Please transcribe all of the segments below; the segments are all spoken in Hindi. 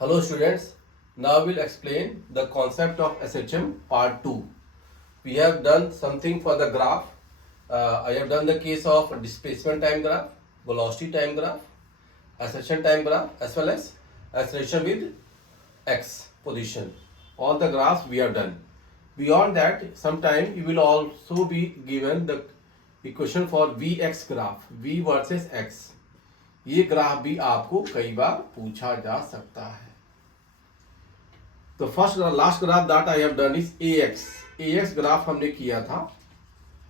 Hello students, now we'll explain the concept of SHM part 2. We have done something for the graph. I have done the case of displacement time graph, velocity time graph, acceleration time graph as well as acceleration with x position. All the graphs we have done. Beyond that, sometime you will also be given the equation for Vx graph, V versus x. ये ग्राफ भी आपको कई बार पूछा जा सकता है. तो first last graph that I have done is AX graph हमने किया था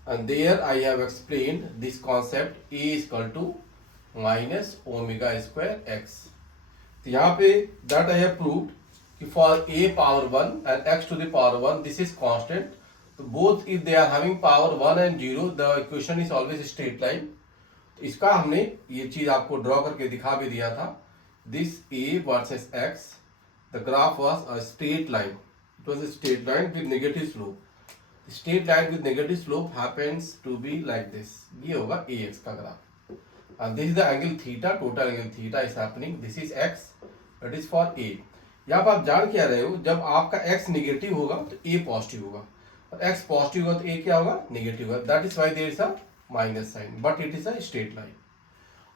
and there I have explained this concept A equal to minus omega square x. तो यहाँ पे दैट आई हैव प्रूव्ड कि for A power 1 and x to the power 1 this is constant. तो both if they are having power 1 and 0 the equation is always straight line. तो इसका हमने ये चीज आपको ड्रॉ करके दिखा भी दिया था. This A versus x. The graph was a straight line. It was a straight line with negative slope. The straight line with negative slope happens to be like this. ये होगा AX का graph. And this is the angle theta. Total angle theta is happening. This is x. That is for A. यहाँ पर आप जान क्या रहे हो, जब आपका x नेगेटिव होगा तो A पॉजिटिव होगा और x पॉजिटिव होगा तो A क्या होगा, नेगेटिव होगा. That is why there is a minus sign but it is a straight line.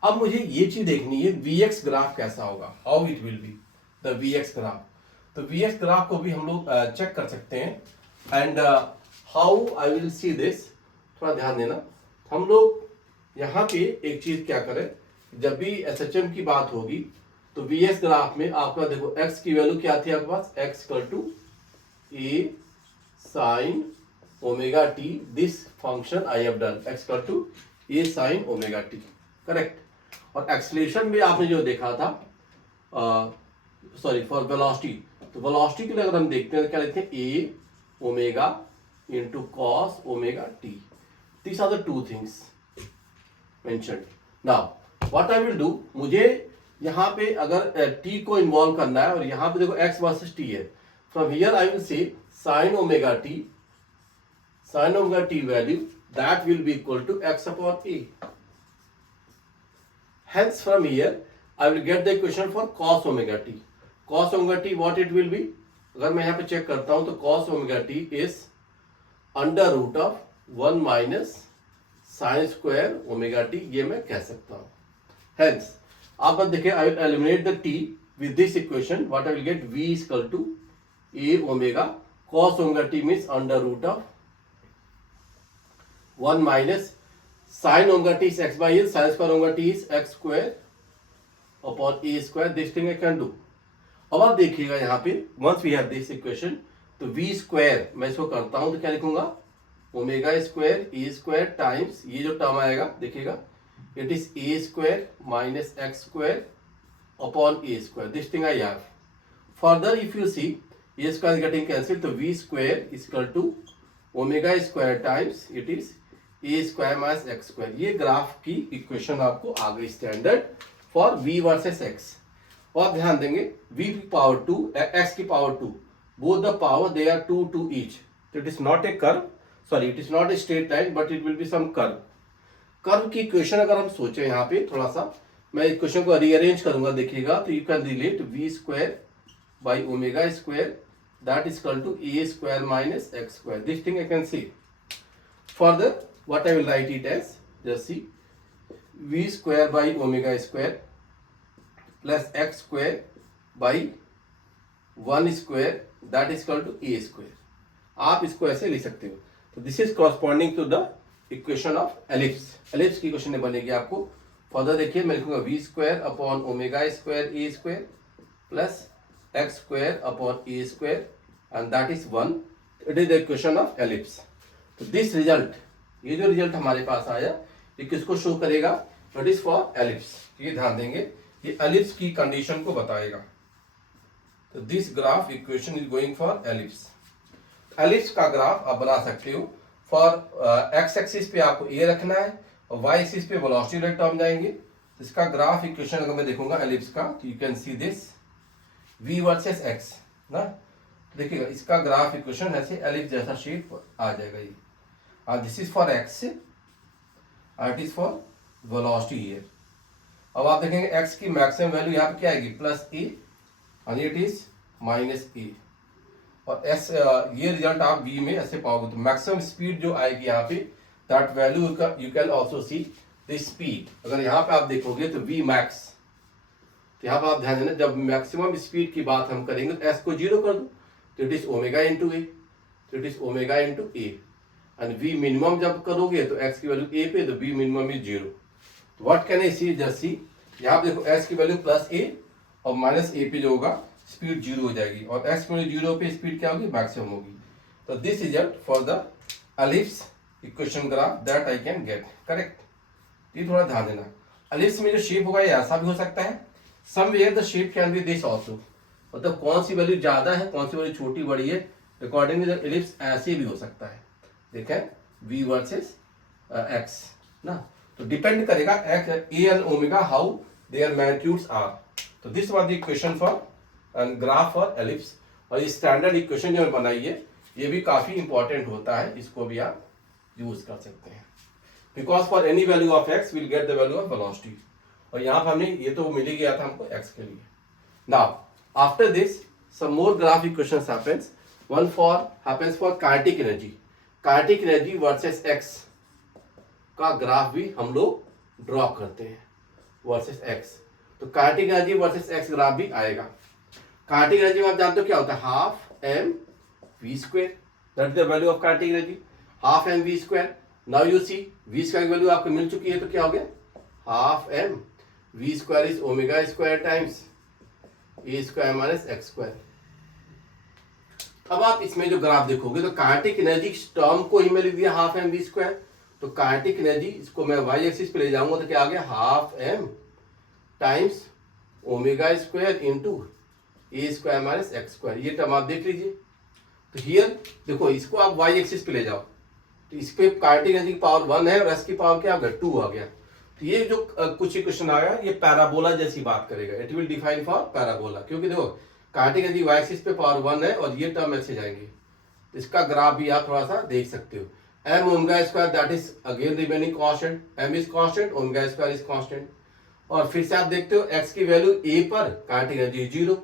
अब मुझे ये चीज देखनी है Vx ग्राफ कैसा होगा, how it will be the Vx graph. तो Vx ग्राफ को भी हम लोग चेक कर सकते हैं and how I will see this. थोड़ा ध्यान देना. हम लोग यहाँ पे एक चीज क्या करें, जब भी SHM की बात होगी तो Vx ग्राफ में आपका देखो x की वैल्यू क्या थी आपके पास, x equal to a sine omega t. This function I have done x equal to a sine omega t. Correct. और एक्सलेशन में आपने जो देखा था सॉरी फॉर वेलोसिटी, तो वेलोसिटी के लिए अगर हम देखते हैं तो क्या लिखते हैं, A omega into cos omega t. This are the two things mentioned. Now what I will do, मुझे यहाँ पे अगर टी को इन्वॉल्व करना है और यहाँ पे देखो एक्स वर्सेस टी है. From here I will say sine omega t value that will be equal to x upon a. Hence from here I will get the equation for cos omega t. Cos omega t what it will be? अगर मैं यहाँ पे चेक करता हूं तो cos omega t is under root of 1 minus sine square omega t. ये मैं कह सकता हूं. Hence आप देखिए I will eliminate the t with this equation. What I will get, v is equal to a omega cos omega t means under root of 1 minus sin omega t is x by l, sin square omega t is x square upon a square. This thing I can do. अब आप देखिएगा यहाँ पे once we have this equation तो v square मैं इसको करता हूं तो क्या लिखूंगा, omega square a square times ये जो टर्म आएगा देखिएगा, it is a square minus x square upon a square. This thing I have. Further if you see a square getting cancel तो v square is equal to omega square times it is a square minus x square. ये ग्राफ की इक्वेशन आपको आ गई standard for v versus x. और ध्यान देंगे v की पावर 2 x की power 2 both the power they are 2 to each. It is not a curve, sorry it is not a straight line but it will be some curve. Curve की इक्वेशन अगर हम सोचे यहाँ पे थोड़ा सा, मैं इक्वेशन को रीअरेंज करूंगा देखिएगा तो you can relate v square by omega square that is equal to a square minus x square. This thing I can see. Further what I will write it as, just see, v square by omega square plus x square by 1 square that is equal to a square. आप इसको ऐसे लिख सकते हो. तो this is corresponding to the equation of ellipse. Ellipse की इक्वेशन बनेगी आपको. फर्दर देखिए मैं लिखूंगा v square upon omega square a square plus x square upon a square and that is 1. It is the equation of ellipse. तो दिस रिजल्ट, ये जो रिजल्ट हमारे पास आया ये किसको शो करेगा, इट इज फॉर एलिप्स. ये ध्यान देंगे ये एलिप्स की कंडीशन को बताएगा. तो this graph equation is going for ellipse. Ellipse का ग्राफ आप बना सकते हो. फॉर एक्स एक्सिस पे आपको ए रखना है और वाई एक्सिस पे वेलोसिटी वाले टर्म जाएंगे. तो इसका ग्राफ इक्वेशन अगर मैं देखूंगा एलिप्स का तो you can see this v versus x ना. देखिएगा इसका ग्राफ इक्वेशन ऐसे एलिप्स जैसा शेप आ जाएगा. ये this is for x and it is for velocity here. अब आप देखेंगे x की मैक्सिमम वैल्यू यहाँ पे क्या आएगी, plus A and it is minus A. और एस ये रिजल्ट आप वी में ऐसे पाओगे। तो मैक्सिमम स्पीड जो आएगी यहाँ पे, that value you can also see the speed. अगर यहाँ पे आप देखोगे तो वी मैक्स, तो यहाँ पर आप ध्यान देना, जब मैक्सिमम स्पीड की बात हम करेंगे तो एस को जीरो कर दो, तो it is omega into a, तो it is omega into a. And v minimum जब करोगे तो एक्स की वैल्यू ए पे, तो वी मिनिमम इज जीरो। तो what can I see, just see यहाँ पे देखो एस की वैल्यू प्लस ए और माइनस ए पे जो होगा स्पीड जीरो हो जाएगी, और एक्स की वैल्यू जीरो पे स्पीड क्या होगी, मैक्सिमम होगी। तो this result for the ellipse equation graph that I can get, correct. ये थोड़ा ध्यान देना, एलिप्स में जो शेप होगा ये ऐसा भी हो सकता है, somewhere the shape can be this also, मतलब कौन सी वैल्यू ज्यादा है कौन सी वैल्यू छोटी बड़ी है, अकॉर्डिंग टू द एलिप्स ऐसे भी हो सकता है। देखें v वर्सेस x ना, तो डिपेंड करेगा x a and omega how their magnitudes are. तो this was the equation for graph for ellipse. और ये स्टैंडर्ड इक्वेशन जो बनाई है ये भी काफी इंपॉर्टेंट होता है, इसको भी आप यूज कर सकते हैं, because for any value of x will get the value of velocity. और यहाँ पर हमने ये तो मिल ही गया था हमको x के लिए। Now after this some more graph equations happens, one for happens for kinetic energy. Kinetic energy versus x का ग्राफ भी हम लोग ड्रॉ करते हैं वर्सेस x। तो kinetic energy versus x graph भी आएगा। काइनेटिक एनर्जी में आप जानते हो क्या होता है, half m v square, that is the value of kinetic energy, half m v square. Now you see v square की वैल्यू आपको मिल चुकी है, तो क्या हो गया, half m v square is omega square times a square minus x square. अब आप इसमें जो ग्राफ देखोगे तो काइनेटिक एनर्जी टर्म को ही मैं लिख दिया हाफ एम वी स्क्वायर, तो काइनेटिक एनर्जी इसको मैं वाई एक्सिस पे ले जाऊंगा तो क्या आ गया, half m times omega square into a square minus x square. ये टर्म आप देख लीजिए। तो हियर देखो इसको आप वाई एक्सिस पे ले जाओ, तो इस पे काइनेटिक एनर्जी की पावर 1 है और एस की पावर क्या आ गया, 2 आ गया। तो ये जो कुछ इक्वेशन आया ये पैराबोला जैसी बात करेगा, it will define for parabola, क्योंकि देखो काइनेटिक एनर्जी वाई एक्सिस पे पावर 1 है और ये टर्म ऐसे जाएंगे। तो इसका ग्राफ भी आप थोड़ा सा देख सकते हो, m omega square that is again remaining constant, m is constant, omega square is constant. और फिर से आप देखते हो एक्स की वैल्यू ए पर काइनेटिक एनर्जी जीरो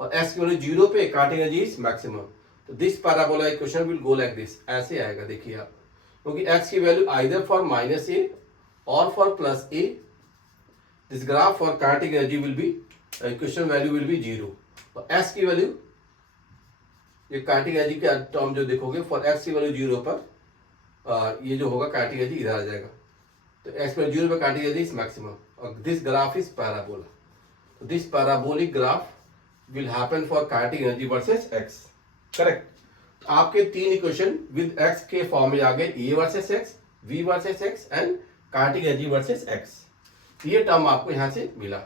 और एक्स की वैल्यू जीरो पे काइनेटिक एनर्जी इज मैक्सिमम। तो this parabola equation will go like this, ऐसे आएगा देखिए आप, क्योंकि एक्स की value either for minus A or for plus a, this graph for kinetic energy will be equation value will be 0। तो s की वैल्यू ये kinetic energy के टर्म जो देखोगे for x की वैल्यू 0 पर ये जो होगा kinetic energy इधर आ जाएगा, तो x पर 0 पर kinetic energy is maximum और this graph is parabola। तो this parabolic graph will happen for kinetic energy versus x, correct। तो आपके तीन इक्वेशन विद x के फॉर्म में आ गए, a versus x, v versus x and kinetic energy versus x। ये टर्म आपको यहां से मिला।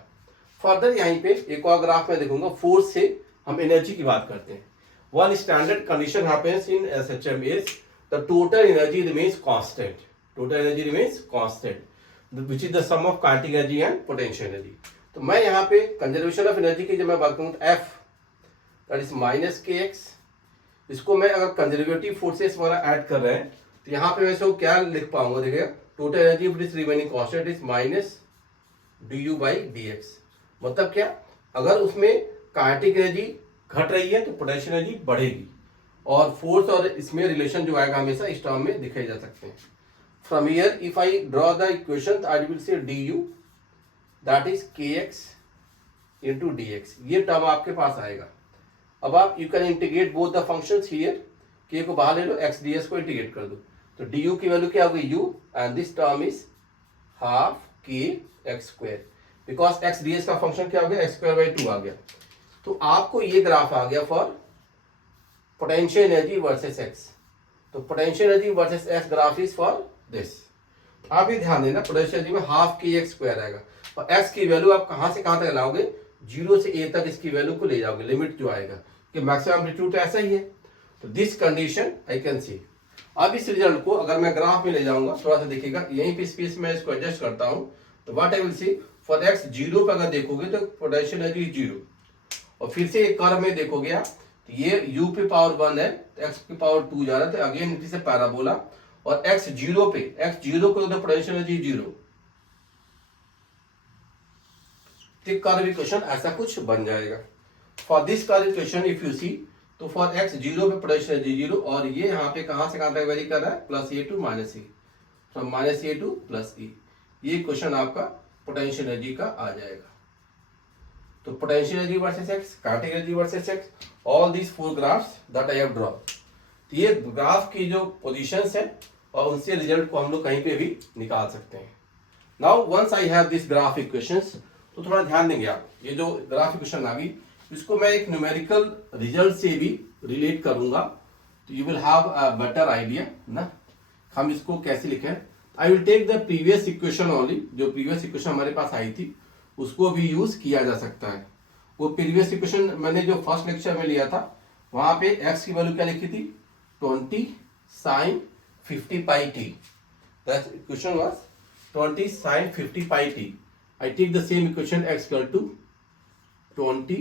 फर्दर यहीं पे एक और ग्राफ में देखूंगा, फोर्स से हम एनर्जी की बात करते हैं। One standard condition happens in SHM is the total energy remains constant, total energy remains constant which is the sum of kinetic energy and potential energy. तो मैं यहाँ पे कंजर्वेशन ऑफ एनर्जी की जब मैं बात करूँ तो F that is minus k x, इसको मैं अगर कंजर्वेटिव फोर्सेस वाला ऐड कर रहे हैं तो यहाँ पे वैसे क्या लिख पाऊंगा, देखिएगा total energy which is remaining constant is minus D you by D x. मतलब क्या, अगर उसमें काइनेटिक एनर्जी घट रही है तो पोटेंशियल एनर्जी बढ़ेगी, और फोर्स और इसमें रिलेशन जो आएगा हमेशा इस टर्म में दिखाई जा सकते हैं। From here if I draw the equation I will से डी यू दैट इज के एक्स इंटू डी एक्स, ये टर्म आपके पास आएगा। अब आप you can integrate both the functions here, के को बाहर ले लो, एक्स डी एक्स को इंटीग्रेट कर दो, तो डी यू की वैल्यू क्या होगी u and this term is half k x square, because x डी एस का फंक्शन क्या हो गया, एक्स स्क्वायर बाई 2 आ गया। तो आपको ये ग्राफ आ गया for potential energy versus x. तो potential energy versus x graph is for this. आप भी ध्यान देना, पोटेंशियल एनर्जी में हाफ के एक्स स्क्वायर आएगा और एक्स की वैल्यू आप कहां से कहां तक लाओगे, 0 से a तक इसकी वैल्यू को ले जाओगे, लिमिट जो आएगा कि मैक्सिमम एम्पलीट्यूड ऐसा ही है। तो दिस कंडीशन आई कैन सी। अब इस रिजल्ट को अगर मैं ग्राफ में ले जाऊंगा, थोड़ा सा देखिएगा यहीं पे स्पेस में इसको एडजस्ट करता हूं, तो what I will see for x 0 पे अगर देखोगे तो पोटेंशियल एनर्जी 0, और फिर से एक कर्व में देखोगे आप तो ये u पे पावर 1 है तो x की पावर 2 जा रहा है, तो again it is a parabola, और x 0 पे तो पोटेंशियल एनर्जी 0, तो कर्व इक्वेशन ऐसा कुछ बन जाएगा। For this current equation if you see, तो फॉर x 0 पे पोटेंशियल एनर्जी 0, और ये यहाँ पे कहाँ से कहाँ तक वेरी कर रहा है, plus a to minus a, from minus a to plus a. ये क्वेश्चन आपका पोटेंशियल एनर्जी का आ जाएगा। तो potential energy versus x, kinetic energy versus x, all these 4 graphs that I have draw. तो ये ग्राफ की जो पोजीशंस है और उनसे रिजल्ट को हम लोग कहीं पे भी निकाल सकते हैं। Now once I have this graph equations, तो थोड़ा ध्यान देंगे आप, ये जो ग्राफ इक्वेशन आ गई इसको मैं एक न्यूमेरिकल रिजल्ट से भी रिलेट करूंगा, तो you will have a better idea ना हम इसको कैसे लिखें। I will take the previous equation only, जो प्रीवियस इक्वेशन हमारे पास आई थी उसको भी यूज किया जा सकता है। वो प्रीवियस इक्वेशन मैंने जो फर्स्ट लेक्चर में लिया था, वहां पे एक्स की वैल्यू क्या लिखी थी, 20 sin 50 pi t। That equation was 20 sin 50 pi t। I take the same equation x equal to 20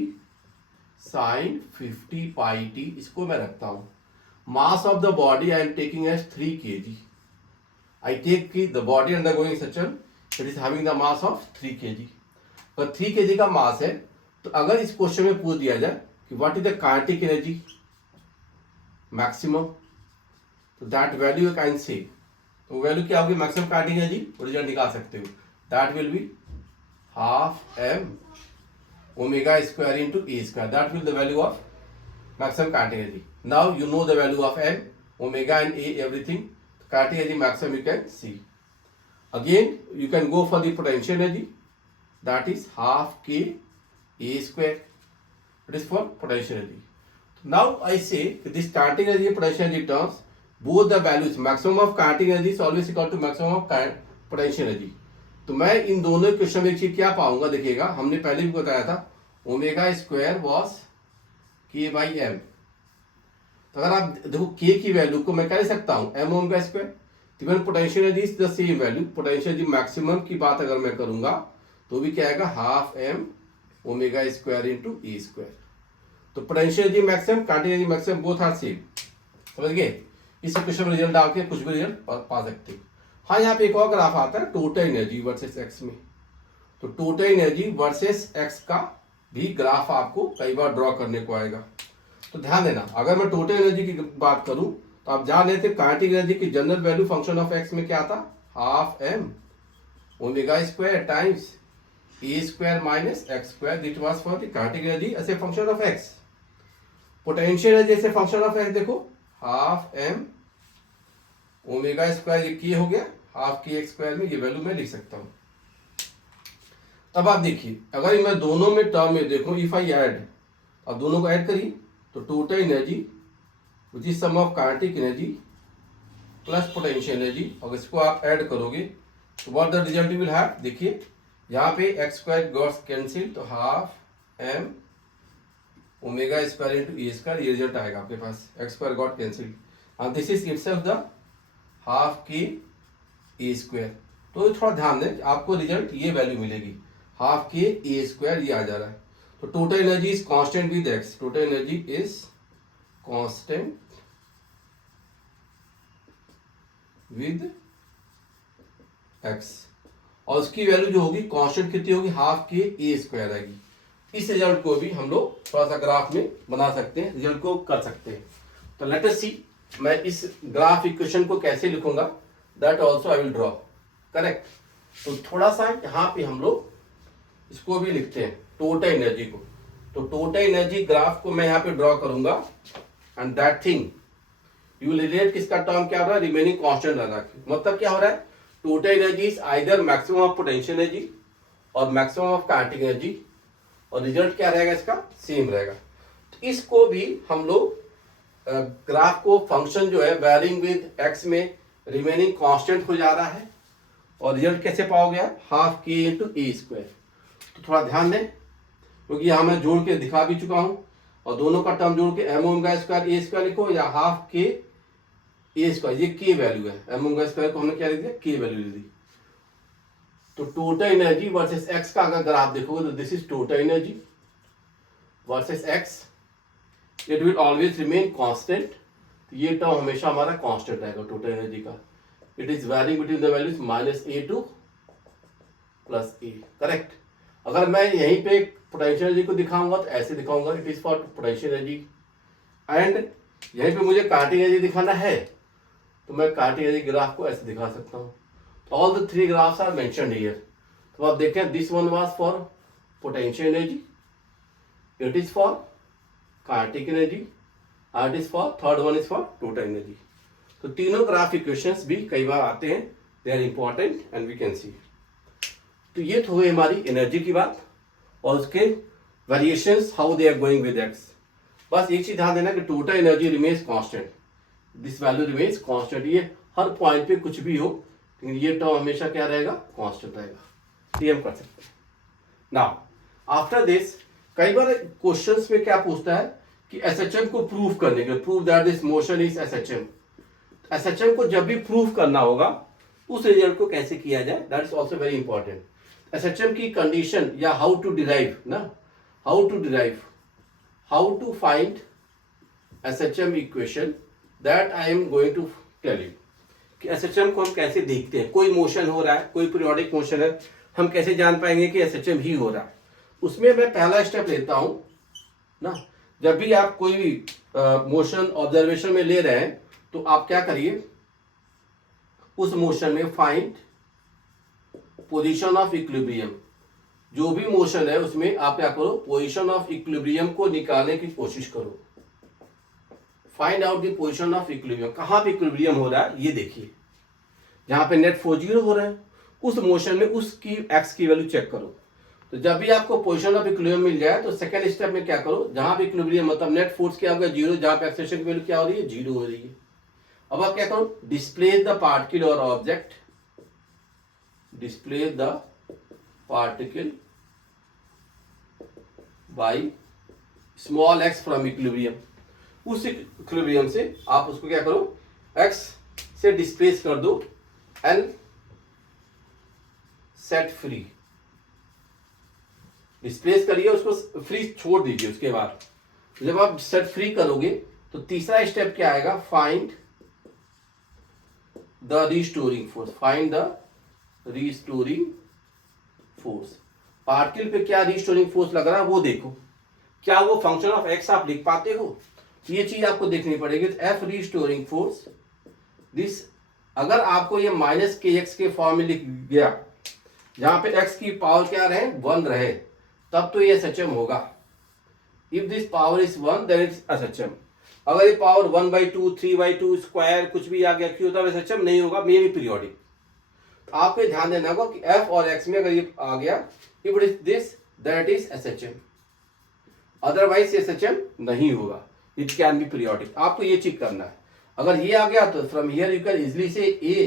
sin 50 pi t, इसको मैं रखता हूं। Mass of the body I am taking as 3 kg। I take the body undergoing suction, it is having the mass of 3 kg। पर 3 kg का मास है, तो अगर इस क्वेश्चन में पूछ दिया जाए कि what is the kinetic energy maximum, तो that value you can say, तो वैल्यू क्या होगी मैक्सिमम काइनेटिक एनर्जी, रिजल्ट निकाल सकते हो। That will be half m omega square into a square, that will the value of maximum kinetic energy. Now you know the value of m omega and a everything, kinetic energy maximum you can see. Again you can go for the potential energy, that is half k a square, it is for potential energy। now I say this kinetic energy and potential energy terms, both the values maximum of kinetic energy is always equal to maximum of potential energy। तो मैं इन दोनों इक्वेशन में एक चीज क्या पाऊंगा, देखिएगा हमने पहले भी बताया था ओमेगा स्क्वायर वॉस के बाई एम। तो अगर आप देखो के की वैल्यू को मैं क्या ले सकता हूं, m omega square. Even potential energy is the same value, potential energy maximum की बात अगर मैं करूंगा तो भी क्या आएगा, half m omega square into a square. तो potential energy maximum kinetic energy maximum both are same, समझ गए। इस इक्वेशन में रिजल्ट डाल के कुछ भी रिजल्ट पा सकते हैं। हाँ, यहाँ पे एक और ग्राफ आता है टोटल एनर्जी वर्सेस एक्स में, तो टोटल एनर्जी वर्सेस एक्स का भी ग्राफ आपको कई बार ड्रॉ करने को आएगा। तो ध्यान देना, अगर मैं टोटल एनर्जी की बात करूं तो आप जान लेते काइनेटिक एनर्जी की general value function of x में क्या था, half m omega square times a square minus x square, that was for the kinetic energy as a function of x. Potential energy as a function of x देखो, हाफ एम ओमेगा स्क्वायर, ये के हो गया, हाफ के एक्स स्क्वायर में ये वैल्यू मैं लिख सकता हूं। अब आप देखिए, अगर मैं दोनों में टर्म में देखो, इफ आई ऐड, अब दोनों को ऐड करिए तो total energy which is sum of kinetic energy plus potential energy, और इसको आप ऐड करोगे तो what the result you will have, देखिए यहाँ पे एक्स स्क्वायर गॉट्स कैंसिल, तो half m omega square into a square, ये रिजल्ट आएगा आपके पास, x square got cancel, and this is itself the half k a square. तो थोड़ा ध्यान दें, आपको रिजल्ट ये वैल्यू मिलेगी, हाफ के ए स्क्वायर ये आ जा रहा है। तो total energy is constant with x, total energy is constant with x, और उसकी वैल्यू जो होगी कांस्टेंट कितनी होगी, हाफ के ए स्क्वायर आएगी। इस रिजल्ट को भी हम लोग थोड़ा सा ग्राफ में बना सकते हैं, रिजल्ट को कर सकते हैं। तो लेट अस सी, मैं इस ग्राफ इक्वेशन को कैसे लिखूंगा, that also I will draw, correct. तो थोड़ा सा यहाँ पे हम लोग इसको भी लिखते हैं टोटल एनर्जी को, तो टोटल एनर्जी ग्राफ को मैं यहाँ पे ड्रॉ करूंगा, and that thing you will relate, किसका टर्म क्या हो रहा है, रिमेनिंग कांस्टेंट रह रहा है। मतलब क्या हो रहा है, total energy is either maximum of potential energy और मैक्सिमम ऑफ काइनेटिक एनर्जी, और रिजल्ट क्या रहेगा इसका, सेम रहेगा। तो इसको भी हम लोग ग्राफ को फंक्शन जो है वैरिंग विद एक्स में रिमेनिंग कांस्टेंट हो जा रहा है, और रिजल्ट कैसे पाओगे आप, हाफ के इंटू ए स्क्वायर। तो थोड़ा ध्यान दें, क्योंकि यहाँ मैं जोड़ के दिखा भी चुका हूं, और दोनों का टर्म जोड़ के M omega square a square लिखो, या हाफ के ए स्क्वायर, ये के वैल्यू है, एम ओमेगा स्क्वायर को हमने क्या लिख दिया, के वैल्यू लिख दी। तो टोटल एनर्जी वर्सेस एक्स का अगर ग्राफ देखोगे तो this is total energy versus x, it will always remain constant. तो ये टर्म हमेशा हमारा कांस्टेंट रहेगा टोटल एनर्जी का, it is varying between the values minus a to plus A, correct. अगर मैं यहीं पे पोटेंशियल एनर्जी को दिखाऊंगा तो ऐसे दिखाऊंगा, it is for potential energy. And यहीं पे मुझे काइनेटिक एनर्जी दिखाना है तो मैं काइनेटिक एनर्जी ग्राफ को ऐसे दिखा सकता हूँ। तो all the three graphs are mentioned here. तो आप देखें, this one was for potential energy, it is for kinetic energy, it is for third one is for total energy. तो तीनों ग्राफ इक्वेशंस भी कई बार आते हैं, they are important and we can see. तो ये तो हुई हमारी एनर्जी की बात और उसके variations how they are going with x. बस एक चीज ध्यान देना कि total energy remains constant, this value remains constant. ये हर पॉइंट पे कुछ भी हो लेकिन ये टर्म हमेशा क्या रहेगा, कांस्टेंट रहेगा। ये हम कर सकते हैं। नाउ आफ्टर दिस कई बार क्वेश्चंस में क्या पूछता है कि एसएचएम को प्रूव करने के लिए, prove that this motion is SHM. SHM को जब भी प्रूव करना होगा उस रिजल्ट को कैसे किया जाए, that is also very important. SHM की कंडीशन या हाउ टू डिराइव ना, how to find SHM equation, that I am going to tell you कि एसएचएम को हम कैसे देखते हैं। कोई मोशन हो रहा है, कोई पीरियोडिक मोशन है, हम कैसे जान पाएंगे कि एसएचएम ही हो रहा है। उसमें मैं पहला स्टेप लेता हूं ना, जब भी आप कोई भी मोशन ऑब्जर्वेशन में ले रहे हैं तो आप क्या करिए, उस मोशन में फाइंड पोजीशन ऑफ इक्विलिब्रियम। जो भी मोशन है उसमें आप क्या करो, पोजीशन ऑफ इक्विलिब्रियम को निकालने की कोशिश करो। Find out the position of equilibrium, कहां पे इक्विलिब्रियम हो रहा है ये देखिए। जहां पे नेट फोर्स 0 हो रहा है उस मोशन में उसकी एक्स की वैल्यू चेक करो। तो जब भी आपको पोजीशन ऑफ इक्विलिब्रियम मिल जाए तो सेकंड स्टेप में क्या करो, जहां पे इक्विलिब्रियम मतलब नेट फोर्स क्या होगा 0, जहां पे एक्सेलरेशन की वैल्यू क्या हो रही है 0 हो रही है। अब आप क्या करो, डिस्प्लेस द पार्टिकल और object, displace the particle by small x from equilibrium. उस इक्विलिब्रियम से आप उसको क्या करो, एक्स से डिस्प्लेस कर दो एंड सेट फ्री। डिस्प्लेस करिए, उसको फ्री छोड़ दीजिए। उसके बाद जब आप सेट फ्री करोगे तो तीसरा स्टेप क्या आएगा, find the restoring force, find the restoring force. Particle पे क्या रिस्टोरिंग फोर्स लग रहा है वो देखो, क्या वो फंक्शन ऑफ एक्स आप लिख पाते हो, ये चीज आपको देखनी पड़ेगी। तो एफ रिस्टोरिंग फोर्स दिस, अगर आपको ये माइनस के एक्स के फॉर्म में लिख गया जहां पे एक्स की पावर क्या रहे 1 रहे, तब तो ये एसएचएम होगा। If this power is 1 then it's SHM. अगर ये पावर 1/2 3/2 स्क्वायर कुछ भी आ गया क्यों, तब एसएचएम नहीं होगा, मे बी पीरियोडिक। तो आपको ध्यान देना होगा कि एफ और एक्स में अगर ये आ गया, if it is this that is SHM, otherwise SHM नहीं होगा, इट कैन बी पीरियोडिक। आपको ये चेक करना है। अगर ये आ गया तो from here you can easily say a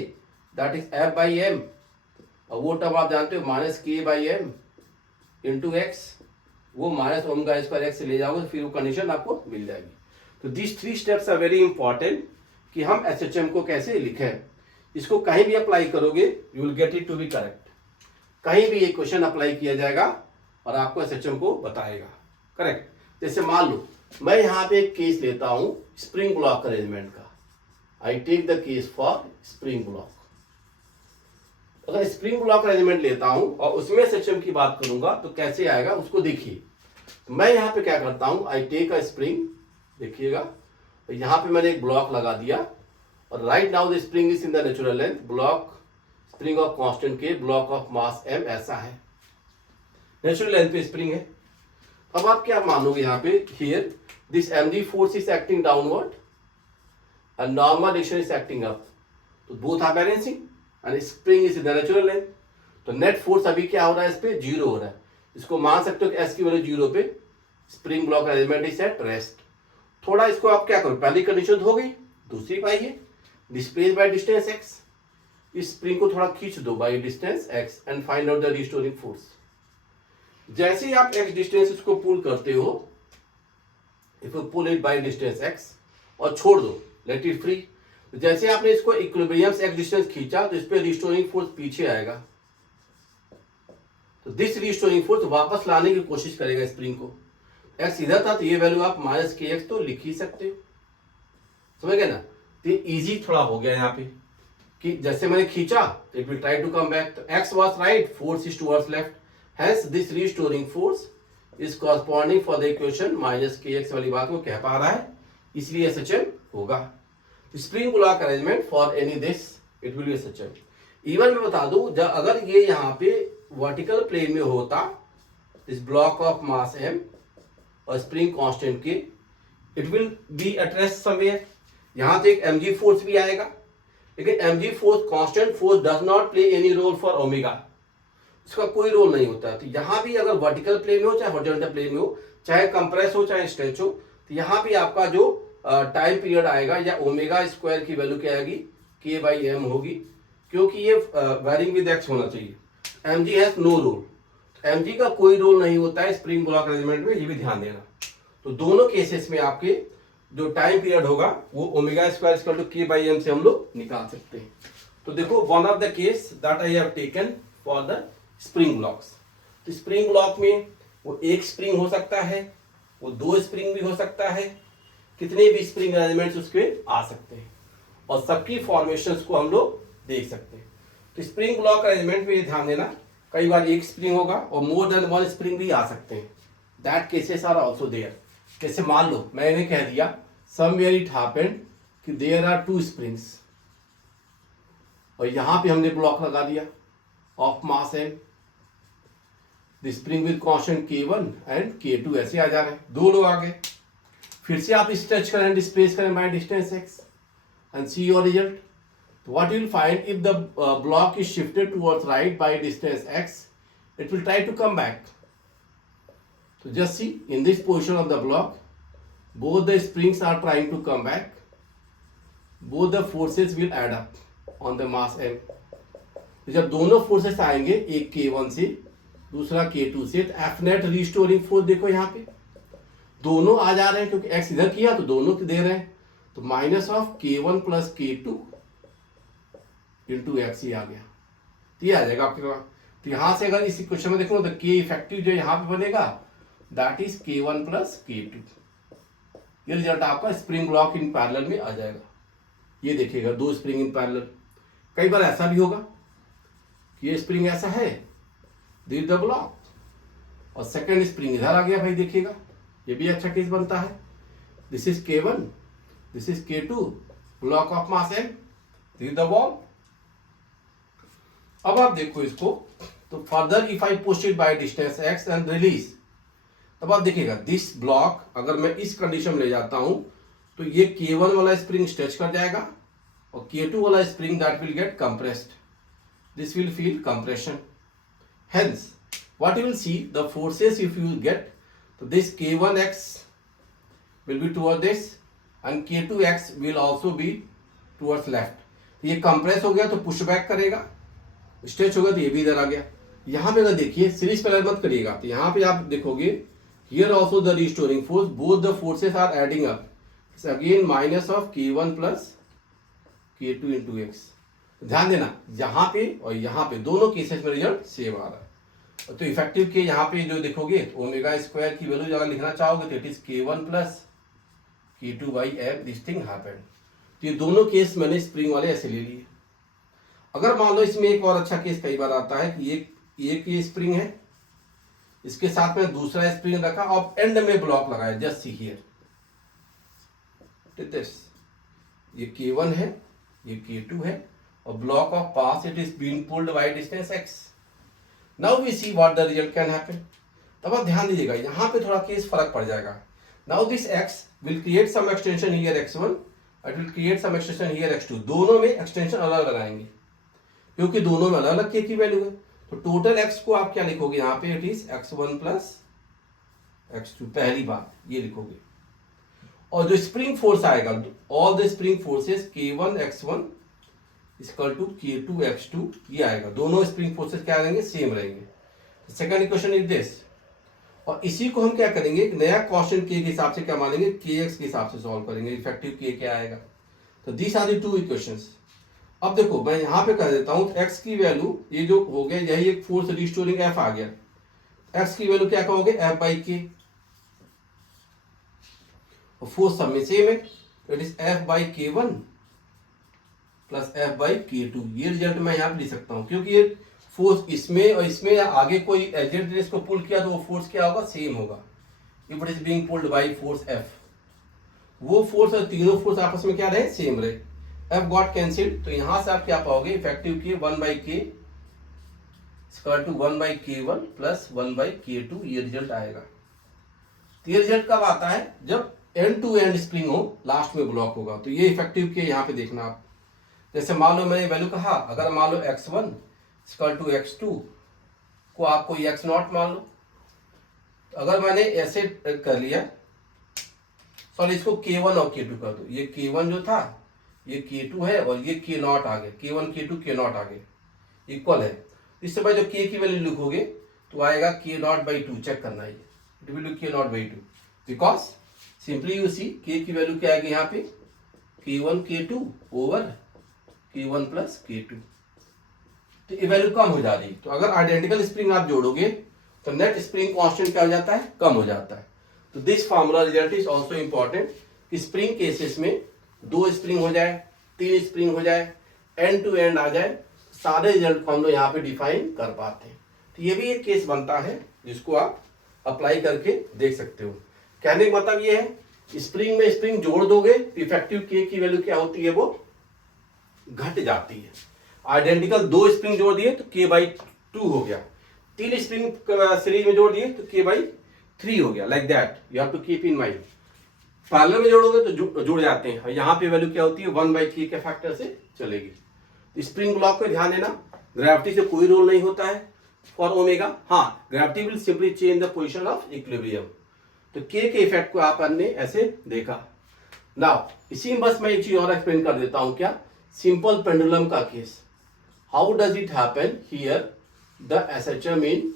that is F by m, और वो टर्म आप जानते हो minus k by m into x, वो माइनस ओमेगा स्क्वायर एक्स से ले जाओगे फिर वो कंडीशन आपको मिल जाएगी। तो this 3 steps are very important कि हम एसएचएम को कैसे लिखें। इसको कहीं भी अप्लाई करोगे you will get it to be correct. कहीं भी ये क्वेश्चन अप्लाई किया जाएगा और आपको एसएचएम को बताएगा करेक्ट। जैसे मान लो मैं यहाँ पे एक केस लेता हूं स्प्रिंग ब्लॉक अरेंजमेंट का। I take the case for spring block. अगर स्प्रिंग ब्लॉक अरेंजमेंट लेता हूं और उसमें एसएचएम की बात करूंगा तो कैसे आएगा उसको देखिए। तो मैं यहाँ पे क्या करता हूं, आई टेक अ स्प्रिंग, देखिएगा तो यहाँ पे मैंने एक ब्लॉक लगा दिया और right now the spring is in the natural length, block spring of constant के, ब्लॉक ऑफ मास m, ऐसा है नेचुरल लेंथ पे स्प्रिंग है। अब आप क्या मानोगे यहाँ पे, here this mg force is acting downward and normal direction is acting up, तो both are balancing and spring is in the natural length। तो नेट फोर्स अभी क्या हो रहा है, इस पे 0 हो रहा है। इसको मान सकते हो कि s की वैल्यू 0 पे, spring block arrangement is at rest. थोड़ा इसको आप क्या करो, पहली कंडीशन हो गई, दूसरी पाइए डिस्प्लेस बाय डिस्टेंस x, इस स्प्रिंग को थोड़ा खींच दो by distance x and find out the restoring force. जैसे ही आप x डिस्टेंस इसको पुल करते हो, if you pull it by distance x और छोड़ दो, लेट इट फ्री, जैसे आपने इसको इक्विलिब्रियम से x डिस्टेंस खींचा तो इस पे रिस्टोरिंग फोर्स पीछे आएगा। तो दिस रिस्टोरिंग फोर्स वापस लाने की कोशिश करेगा स्प्रिंग को। x इधर था तो ये वैल्यू आप माइनस के एक्स तो लिख ही सकते हो, समझ गए ना। तो इजी थोड़ा हो गया यहाँ पे कि जैसे मैंने खींचा it will try to come back, तो x was right, force is towards left, Hence this restoring force is corresponding for the equation minus k x वाली बात को कह पा रहा है, इसलिए SHM होगा. Spring block arrangement for any this it will B SHM. Even मैं बता दूं अगर ये यहाँ पे वर्टिकल प्लेन में होता इस ब्लॉक ऑफ मास m और spring constant k, it will be at rest somewhere. यहाँ से एक mg फोर्स भी आएगा, लेकिन mg force constant force does not play any role for omega, इसका कोई रोल नहीं होता. तो यहाँ भी अगर वर्टिकल प्लेन में हो चाहे हॉरिजॉन्टल प्लेन में हो, चाहे कंप्रेस हो चाहे स्ट्रेच हो, तो यहाँ भी आपका जो टाइम पीरियड आएगा या ओमेगा स्क्वायर की वैल्यू क्या आएगी, k बाई एम होगी, क्योंकि ये वेरिंग विद एक्स होना चाहिए. mg has no role, mg का कोई रोल नहीं होता है स्प्रिंग ब्लॉक अरेंजमेंट में, ये भी ध्यान देना. तो दोनों केसेस में आपके जो टाइम पीरियड होगा वो omega square equal to k by m से हम लोग निकाल सकते हैं. तो देखो one of the case that I have taken for the spring blocks. तो स्प्रिंग ब्लॉक में वो एक स्प्रिंग हो सकता है, वो दो स्प्रिंग भी हो सकता है, कितने भी स्प्रिंग अरेंजमेंट्स उसके आ सकते हैं और सबकी फॉर्मेशंस को हम लोग देख सकते हैं. तो स्प्रिंग ब्लॉक अरेंजमेंट में ये ध्यान देना, कई बार एक स्प्रिंग होगा और मोर देन वन स्प्रिंग भी आ सकते हैं. That cases are also there. जैसे मान लो मैंने कह दिया समवेयर इट हैपेंड कि देयर आर टू स्प्रिंग्स और यहां पे हमने ब्लॉक लगा दिया of mass m, the spring with constant k1 and k2 ऐसे आ जा रहे हैं, दो लोग आ गए. फिर से आप स्ट्रेच करें, डिस्प्लेस करें bye distance x and see your result. What you will find if the block is shifted towards right by distance x, it will try to come back. So just see in this position of the block, both the springs are trying to come back. Both the forces will add up on the mass m. तो जब दोनों फोर्सेस आएंगे, एक k1 से दूसरा k2 से, तो F नेट रिस्टोरिंग फोर्स देखो यहाँ पे दोनों आ जा रहे हैं, क्योंकि x इधर किया तो दोनों दे रहे हैं. तो minus of k1 plus k2 into x ही आ गया, तो ये आ जाएगा आपके पास. तो यहां से अगर इस इक्वेशन में देखो तो k इफेक्टिव जो यहाँ पे बनेगा that is k1 plus k2. ये रिजल्ट आपका स्प्रिंग ब्लॉक इन पैरेलल में आ जाएगा. ये देखिएगा दो स्प्रिंग इन पैरेलल. कई बार ऐसा भी होगा कि ये स्प्रिंग ऐसा है दिस द ब्लॉक और सेकेंड स्प्रिंग इधर आ गया. भाई देखिएगा ये भी अच्छा केस बनता है. This is k1, this is k2, block of mass m, this the wall. अब आप देखो इसको, तो further if I push it by distance x and release, तब आप देखिएगा दिस ब्लॉक अगर मैं इस कंडीशन में ले जाता हूं तो ये k1 वाला स्प्रिंग स्ट्रेच कर जाएगा और k2 वाला spring that will get compressed, this will feel compression. Hence what you will see the forces if you get, तो this k1x will be toward this and k2x will also be towards left. तो ये कंप्रेस हो गया तो पुश बैक करेगा, स्ट्रेच होगा तो ये भी इधर आ गया. यहाँ पे अगर देखिए सीरीज पैरेलल मत करिएगा, तो यहाँ पे आप देखोगे here also the restoring force, both the forces are adding up, it's again minus of k1 plus k2 into x. ध्यान देना यहाँ पे और यहाँ पे दोनों केसेस में रिजल्ट सेम आ रहा है. तो इफेक्टिव के यहाँ पे जो देखोगे ओमेगा स्क्वायर की वैल्यू अगर लिखना चाहोगे तो it is k1 plus k2 by m, this thing happened. तो ये दोनों केस मैंने स्प्रिंग वाले ऐसे ले लिए. अगर मान लो इसमें एक और अच्छा केस कई बार आता है कि एक ये स्प्रिंग है, इसके साथ में दूसरा स्प्रिंग रखा और एंड में ब्लॉक लगाया, जस्ट सी हियर दिस, ये k1 है, ये k2 है और block of mass it is being pulled by distance x. Now we see what the result can happen. तब आप ध्यान दीजिएगा यहाँ पे थोड़ा केस फर्क पड़ जाएगा. Now this x will create some extension here x1, it will create some extension here x2. दोनों में एक्सटेंशन अलग लगाएंगे क्योंकि दोनों में अलग अलग k की वैल्यू है. तो टोटल x को आप क्या लिखोगे यहाँ पे, it is x1 plus x2, पहली बात ये लिखोगे. और जो स्प्रिंग फोर्स आएगा, all the spring forces k1 x1 equal to k2 x2 ये आएगा. दोनों स्प्रिंग फोर्सेस क्या रहेंगे, सेम रहेंगे. सेकंड इक्वेशन इज दिस, और इसी को हम क्या करेंगे, एक नया कांस्टेंट k के हिसाब से क्या मानेंगे, kx के हिसाब से सॉल्व करेंगे. इफेक्टिव k क्या आएगा. तो these are the two equations. अब देखो मैं यहाँ पे कर देता हूँ x की वैल्यू, ये जो हो गया यही एक फोर्स रिस्टोरिंग f आ गया. x की वैल्यू क्या कहोगे, f बाई k, और फोर्स सब में सेम है, it is f by k1 plus f by k2. ये रिजल्ट मैं यहाँ पे लिख सकता हूँ क्योंकि ये फोर्स इसमें और इसमें आगे कोई एजेंट ने इसको पुल किया तो वो फोर्स क्या होगा, सेम होगा। If it is being pulled by force F, वो फोर्स और तीनों फोर्स आपस में क्या रहे, सेम रहे। एफ गॉट कैंसिल्ड, तो यहां से आप क्या पाओगे, इफेक्टिव के 1/k square to 1/k1 plus 1/k2, ये रिजल्ट आएगा। तो ये रिजल्ट कब आता है, जब एंड टू एंड स्प्रिंग हो, लास्ट में ब्लॉक होगा। तो ये इफेक्टिव के यहाँ पे देखना आप, जैसे मान लो मैंने वैल्यू कहा, अगर मान लो x1 स्क्वायर टू x2 को आप कोई x0 मान लो, तो अगर मैंने ऐसे कर लिया, सॉरी इसको k1 और k2 कर दो, ये k1 जो था ये k2 है और ये k0 आ गया, k1 k2 k0 आ गए, इक्वल है। इससे बाद जो k की वैल्यू लिखोगे तो आएगा k0/2, चेक करना है, it will be k0/2 because simply you see k की वैल्यू क्या आएगी यहाँ पे, k1 k2 over k1 plus k2, तो ये वैल्यू कम हो जा रही। तो अगर आइडेंटिकल स्प्रिंग आप जोड़ोगे तो नेट स्प्रिंग कांस्टेंट क्या हो जाता है, कम हो जाता है। तो this formula result is also important कि स्प्रिंग केसेस में 2 स्प्रिंग हो जाए, 3 स्प्रिंग हो जाए, एंड टू एंड आ जाए, सारे रिजल्ट को हम लोग यहाँ पे डिफाइन कर पाते हैं। तो ये भी एक केस बनता है जिसको आप अप्लाई करके देख सकते हो। कहने का मतलब ये है, स्प्रिंग में स्प्रिंग जोड़ दोगे तो इफेक्टिव के की वैल्यू क्या होती है, वो घट जाती है। आइडेंटिकल 2 स्प्रिंग जोड़ दिए तो k/2 हो गया, 3 स्प्रिंग सीरीज में जोड़ दिए तो k/3 हो गया, like that you have to keep in mind. Parallel में जोड़ोगे तो जुड़ जाते हैं, यहाँ पे वैल्यू क्या होती है, 1/k के फैक्टर से चलेगी। स्प्रिंग ब्लॉक पे ध्यान देना, ग्रेविटी से कोई रोल नहीं होता है फॉर ओमेगा, हाँ gravity will simply change the position of equilibrium. तो k के इफेक्ट को आपने ऐसे देखा। नाउ इसी में बस मैं एक चीज और एक्सप्लेन कर देता हूं, क्या, सिंपल पेंडुलम का case, how does it happen here the SHM in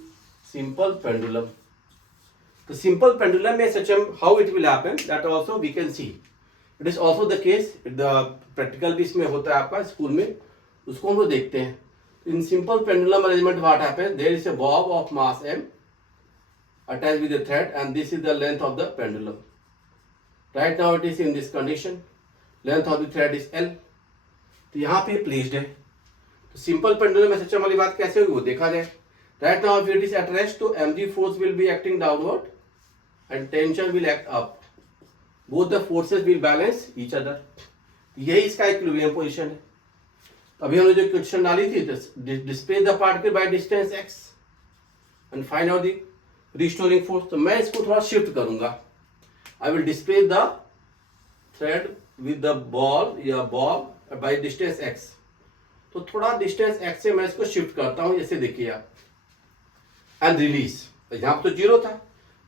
simple pendulum. तो सिंपल पेंडुलम में SHM how it will happen, that also we can see, it is also the case, the practical भी इसमें होता है आपका स्कूल में, उसको हम लोग देखते हैं। In simple pendulum arrangement what happen, there is a bob of mass m attached with a thread and this is the length of the pendulum. Right now it is in this condition, length of the thread is L, तो यहाँ पे प्लेस्ड है। तो सिंपल पेंडुलम में SHM वाली बात कैसे होगी वो देखा जाए। Right now if it is at rest, तो mg force will be acting downward and tension will act up, both the forces will balance each other, यही इसका इक्विलिब्रियम पोजीशन है। अभी हमने जो क्वेश्चन डाली थी, displace the particle by distance x and find out the restoring force. तो मैं इसको थोड़ा शिफ्ट करूंगा, I will displace the thread with the ball या बॉब बाय डिस्टेंस x। तो थोड़ा डिस्टेंस x से मैं इसको शिफ्ट करता हूं, जैसे देखिए आप, एंड रिलीज। यहाँ पे तो 0 था,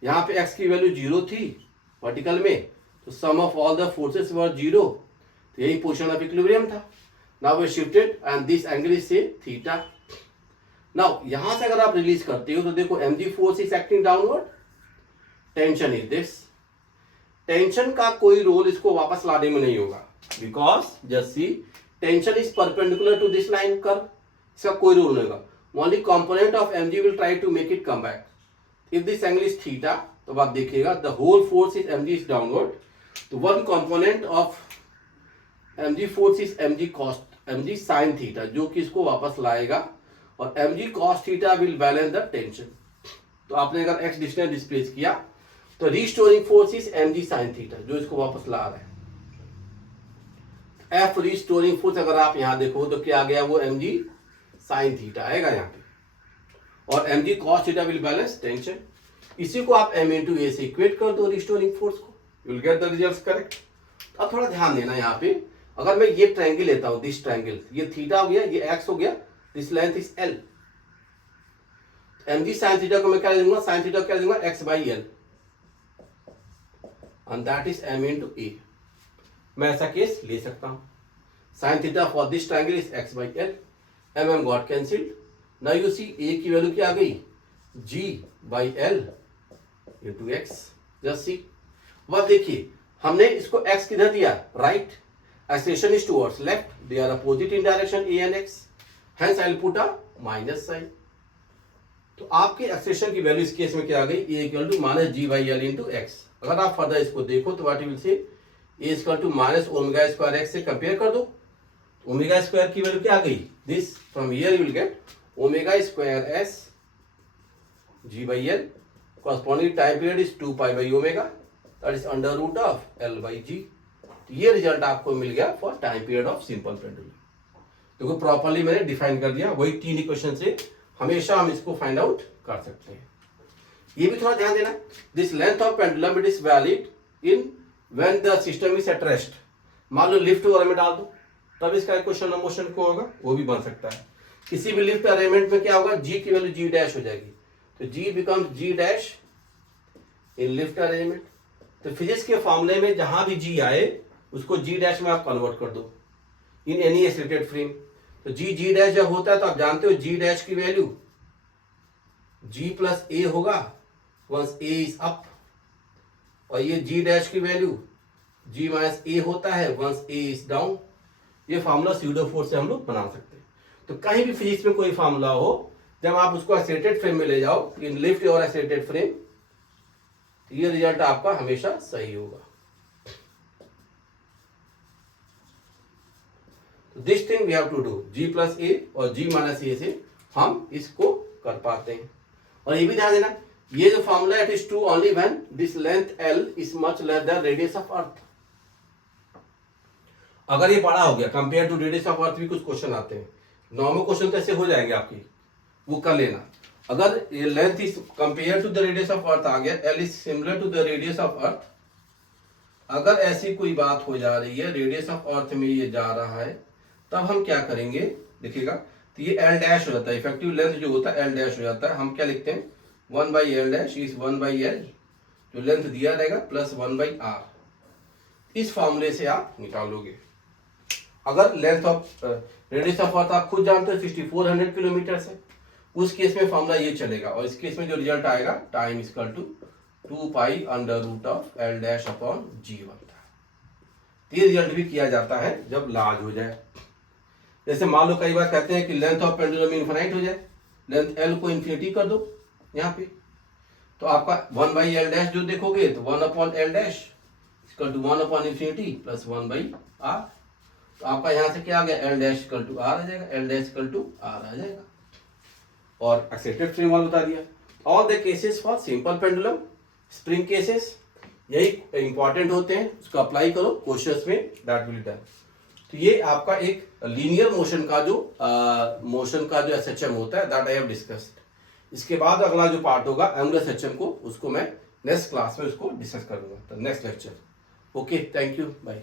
यहाँ पे x की वैल्यू 0 थी वर्टिकल में, तो sum of all the forces were 0, तो यही पोजीशन ऑफ इक्विलिब्रियम था। Now we shifted and this angle is say theta. Now यहां से अगर आप रिलीज करते हो तो देखो mg force is acting downward, tension is this, tension का कोई रोल इसको वापस लाने में नहीं होगा, because just see tension is perpendicular to this line curve, इसका कोई रोल नहीं होगा। Only component of mg will try to make it come back. If this angle is theta, तो आप देखिएगा the whole force is mg is downward, तो one component of mg force is mg sin theta, जो कि इसको वापस लाएगा, और mg cos theta will balance the tension. तो आपने अगर x डिस्टेंस डिस्प्लेस किया तो restoring force is mg sin theta, जो इसको वापस ला रहा है। F रिस्टोरिंग फोर्स अगर आप यहां देखो तो क्या आ गया, वो mg sin थीटा आएगा यहाँ पे, और mg cos theta will balance tension. इसी को आप m into a से इक्वेट कर दो रिस्टोरिंग फोर्स को, you will get the results correct. अब थोड़ा ध्यान देना यहाँ पे, अगर मैं ये ट्रायंगल लेता हूं, दिस ट्रायंगल, ये थीटा हो गया, ये x हो गया, this length is L, mg sin theta को मैं क्या लूंगा, sin थीटा क्या लूंगा, x/L, and that is m into a। मैं ऐसा केस ले सकता हूं, sin theta for this triangle is x/L, mm got cancelled. Now you see a की वैल्यू क्या आ गई, g/L into x। Just see, वह देखिए हमने इसको x किधर दिया, right, acceleration is towards left, they are opposite in direction a and x, hence I will put a minus sign. तो आपके एक्सेलरेशन की वैल्यू इस केस में क्या आ गई, a equal to minus g/L into x। अगर आप फर्दर इसको देखो तो what you will say, a equal to minus omega square x से कंपेयर कर दो, ओमेगा स्क्वायर की वैल्यू क्या आ गई, this from here you will get omega square as g by l, corresponding time period is 2 pi by omega, that is under root of l by g. तो ये रिजल्ट आपको मिल गया for time period of simple pendulum. देखो प्रॉपर्ली मैंने डिफाइन कर दिया, वही 3 इक्वेशन से हमेशा हम इसको फाइंड आउट कर सकते हैं। ये भी थोड़ा ध्यान देना, this length of pendulum it is valid in when the system is at rest. मान लो लिफ्ट वगैरह में डाल दो तब इसका इक्वेशन ऑफ मोशन को होगा, वो भी बन सकता है। किसी भी लिफ्ट अरेंजमेंट में क्या होगा, जी की वैल्यू जी डैश हो जाएगी, तो g becomes g dash in lift arrangement. तो फिजिक्स के फॉर्मूले में जहां भी जी आए उसको जी डैश में आप कन्वर्ट कर दो इन एनी एक्सिलेटेड फ्रेम। तो जी डैश जब होता है तो आप जानते हो जी डैश की वैल्यू जी प्लस ए होगा वंस ए इज अप, और ये जी डैश की वैल्यू जी माइनस ए होता है वंस ए इज डाउन। ये फार्मूला स्यूडो फोर्स से हम लोग बना सकते हैं। तो कहीं भी फिजिक्स में कोई फार्मूला हो, जब आप उसको एक्सिलेटेड फ्रेम में ले जाओ इन लिफ्ट और एक्सिलेटेड फ्रेम, तो ये रिजल्ट आपका हमेशा सही होगा। This thing we have to do, g plus a और जी माइनस ए से हम इसको कर पाते हैं। और ये भी ध्यान देना, ये जो formula it is true only when this length L is much less than radius of earth. अगर ये बड़ा हो गया compare to radius of earth, भी कुछ क्वेश्चन आते हैं, नॉर्मल क्वेश्चन तो ऐसे हो जाएंगे आपकी, वो कर लेना। अगर ये length is compare to the radius of earth आ गया, l is similar to the radius of earth, अगर ऐसी कोई बात हो जा रही है रेडियस ऑफ अर्थ में ये जा रहा है, तब हम क्या करेंगे देखिएगा, तो ये एल डैश हो जाता है, इफेक्टिव लेंथ जो होता है एल डैश हो जाता है। हम क्या लिखते हैं 1 by L dash is 1 by L, जो लेंथ दिया रहेगा प्लस 1 बाई आर। इस फॉर्मूले से आप निकालोगे। अगर लेंथ ऑफ रेडियस ऑफ अर्थ आप खुद जानते हो 6400 किलोमीटर है, उस केस में फॉर्मूला ये चलेगा, और इस केस में जो रिजल्ट आएगा time equal to 2 pi under root of l dash upon g बनता है। ये रिजल्ट भी किया जाता है जब लार्ज हो जाए। जैसे मान लो कई बार कहते हैं कि लेंथ ऑफ पेंडुलम इनफाइनाइट हो जाए, लेंथ एल को इन्फिनिटी कर दो यहाँ पे, तो आपका 1 बाई एल डैश जो देखोगे तो 1 upon l dash equal to 1 upon infinity plus 1 by r. तो आपका यहाँ से क्या आ गया, l dash equal to r आ जाएगा, l dash equal to r आ जाएगा। और एक्सेप्टेड फ्रेम वाला बता दिया। All the cases for simple pendulum, spring cases यही इंपॉर्टेंट होते हैं, उसको अप्लाई करो क्वेश्चंस में, दैट विल डन। तो ये आपका एक लीनियर मोशन का जो एसएचएम होता है, दैट आई हैव डिस्कस्ड। इसके बाद अगला जो पार्ट होगा एंगुलर एसएचएम को, उसको मैं नेक्स्ट क्लास में उसको डिस्कस करूंगा, next lecture. Okay, thank you, bye.